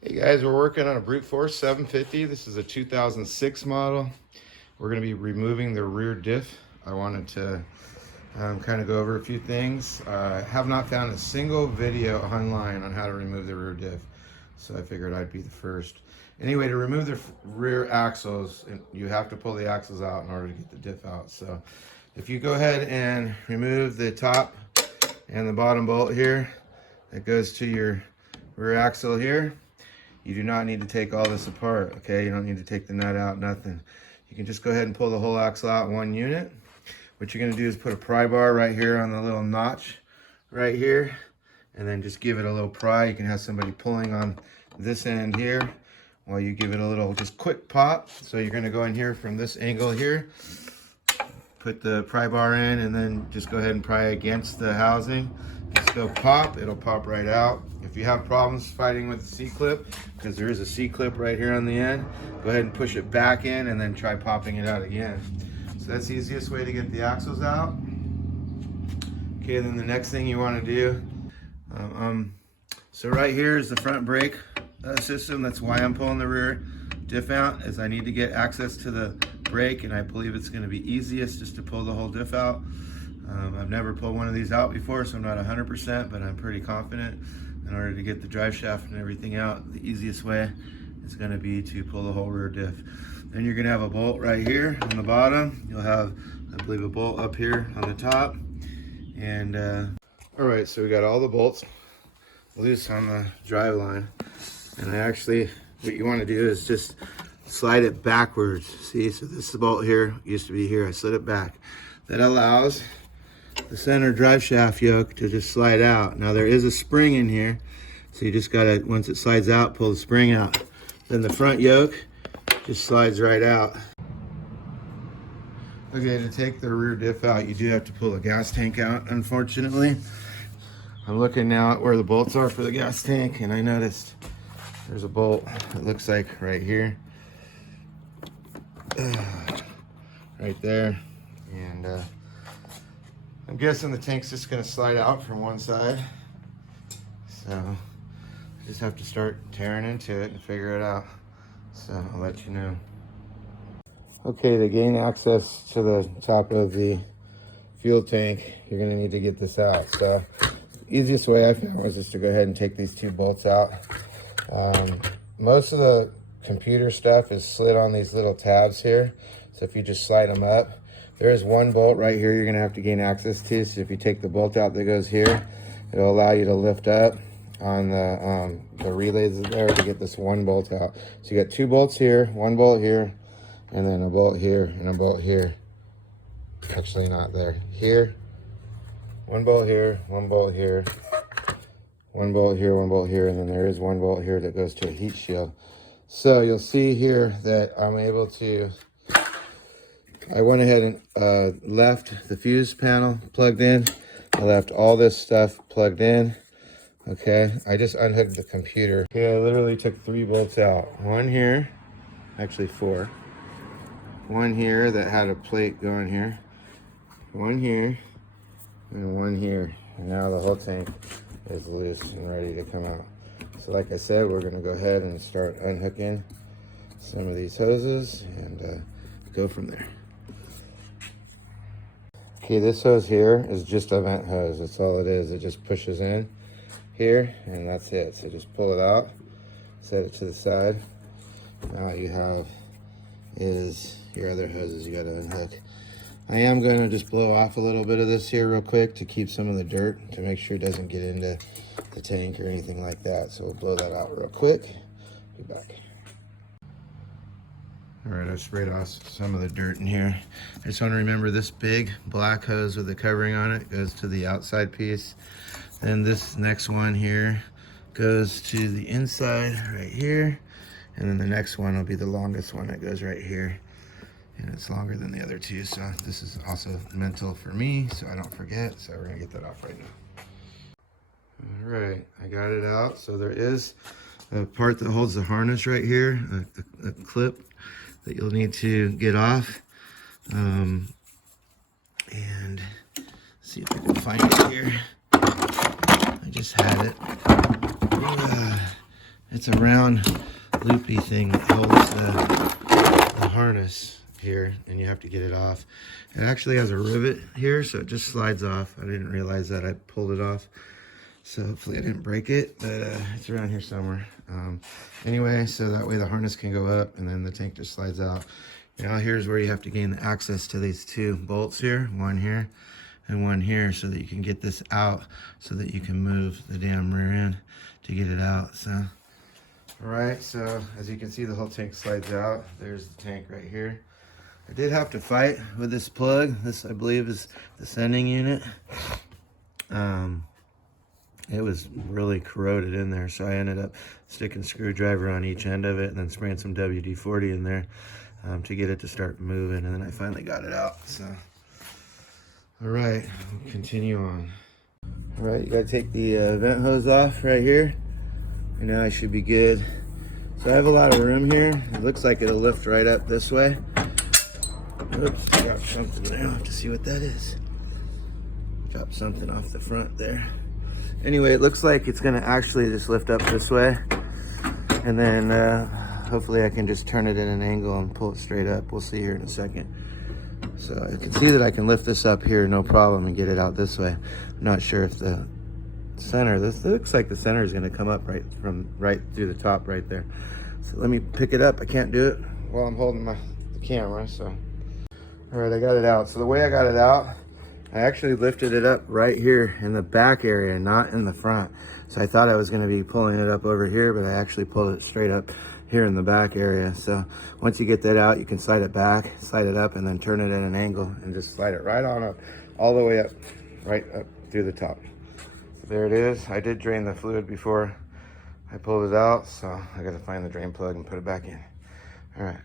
Hey guys, we're working on a Brute Force 750. This is a 2006 model. We're going to be removing the rear diff. I wanted to kind of go over a few things. I have not found a single video online on how to remove the rear diff, so I figured I'd be the first. Anyway, to remove the rear axles, you have to pull the axles out in order to get the diff out. So if you go ahead and remove the top and the bottom bolt here that goes to your rear axle here, you do not need to take all this apart, okay? You don't need to take the nut out, nothing. You can just go ahead and pull the whole axle out in one unit. What you're gonna do is put a pry bar right here on the little notch right here, and then just give it a little pry. You can have somebody pulling on this end here while you give it a little just quick pop. So you're gonna go in here from this angle here, put the pry bar in, and then just go ahead and pry against the housing. Just go pop, it'll pop right out. If you have problems fighting with the C-clip, because there is a C-clip right here on the end, go ahead and push it back in and then try popping it out again. So that's the easiest way to get the axles out. Okay, then the next thing you want to do, so right here is the front brake system. That's why I'm pulling the rear diff out, is I need to get access to the brake, and I believe it's going to be easiest just to pull the whole diff out. I've never pulled one of these out before, so I'm not 100%, but I'm pretty confident. In order to get the drive shaft and everything out, the easiest way is going to be to pull the whole rear diff. Then you're going to have a bolt right here on the bottom. You'll have, I believe, a bolt up here on the top. And all right, so we got all the bolts loose on the drive line. And what you want to do is just slide it backwards. See, so this bolt here used to be here. I slid it back. That allows the center drive shaft yoke to just slide out. Now there is a spring in here, so you just gotta, once it slides out, pull the spring out. Then the front yoke just slides right out. Okay, to take the rear diff out, you do have to pull the gas tank out, unfortunately. I'm looking now at where the bolts are for the gas tank, and I noticed there's a bolt, it looks like right here. Right there. And I'm guessing the tank's just gonna slide out from one side. So I just have to start tearing into it and figure it out. So I'll let you know. Okay, to gain access to the top of the fuel tank, you're gonna need to get this out. So the easiest way I found was just to go ahead and take these two bolts out. Most of the computer stuff is slid on these little tabs here. So if you just slide them up, there is one bolt right here you're gonna have to gain access to. So if you take the bolt out that goes here, it'll allow you to lift up on the relays there to get this one bolt out. So you got two bolts here, one bolt here, and then a bolt here and a bolt here. Actually not there. Here, one bolt here, one bolt here, one bolt here, one bolt here, and then there is one bolt here that goes to a heat shield. So you'll see here that I'm able to, I went ahead and left the fuse panel plugged in. I left all this stuff plugged in. Okay, I just unhooked the computer. Okay, I literally took 3 bolts out. One here, actually 4. One here that had a plate going here. One here, and one here. And now the whole tank is loose and ready to come out. So like I said, we're gonna go ahead and start unhooking some of these hoses and go from there. Okay, this hose here is just a vent hose. That's all it is. It just pushes in here, and that's it. So just pull it out, set it to the side. Now you have is your other hoses you gotta unhook. I am gonna just blow off a little bit of this here real quick to keep some of the dirt, to make sure it doesn't get into the tank or anything like that. So we'll blow that out real quick. Be back. All right, I sprayed off some of the dirt in here. I just want to remember this big black hose with the covering on it goes to the outside piece. Then this next one here goes to the inside right here. And then the next one will be the longest one that goes right here. And it's longer than the other two. So this is also mental for me, so I don't forget. So we're gonna get that off right now. All right, I got it out. So there is a part that holds the harness right here, a clip that you'll need to get off. And see if I can find it here. I just had it. It's a round loopy thing that holds the harness here, and you have to get it off. It actually has a rivet here, so it just slides off. I didn't realize that. I pulled it off, so hopefully I didn't break it, but it's around here somewhere. Anyway, so that way the harness can go up and then the tank just slides out. Now here's where you have to gain the access to these two bolts here, one here and one here, so that you can get this out, so that you can move the damn rear end to get it out. So all right, so as you can see, the whole tank slides out. There's the tank right here. I did have to fight with this plug. This, I believe, is the sending unit. It was really corroded in there, so I ended up sticking a screwdriver on each end of it and then spraying some WD-40 in there to get it to start moving, and then I finally got it out. So, all right, we'll continue on. All right, you gotta take the vent hose off right here. And now I should be good. So I have a lot of room here. It looks like it'll lift right up this way. Oops, dropped something there. I'll have to see what that is. Dropped something off the front there. Anyway, it looks like it's gonna actually just lift up this way. And then hopefully I can just turn it in an angle and pull it straight up. We'll see here in a second. So I can see that I can lift this up here, no problem, and get it out this way. I'm not sure if the center, this looks like the center is going to come up right through the top right there. So let me pick it up. I can't do it while I'm holding the camera. So all right, I got it out. So the way I got it out, I actually lifted it up right here in the back area, not in the front. So I thought I was going to be pulling it up over here, but I actually pulled it straight up here in the back area. So once you get that out, you can slide it back, slide it up, and then turn it in an angle and just slide it right on up, all the way up, right up through the top. There it is. I did drain the fluid before I pulled it out, so I gotta find the drain plug and put it back in. All right.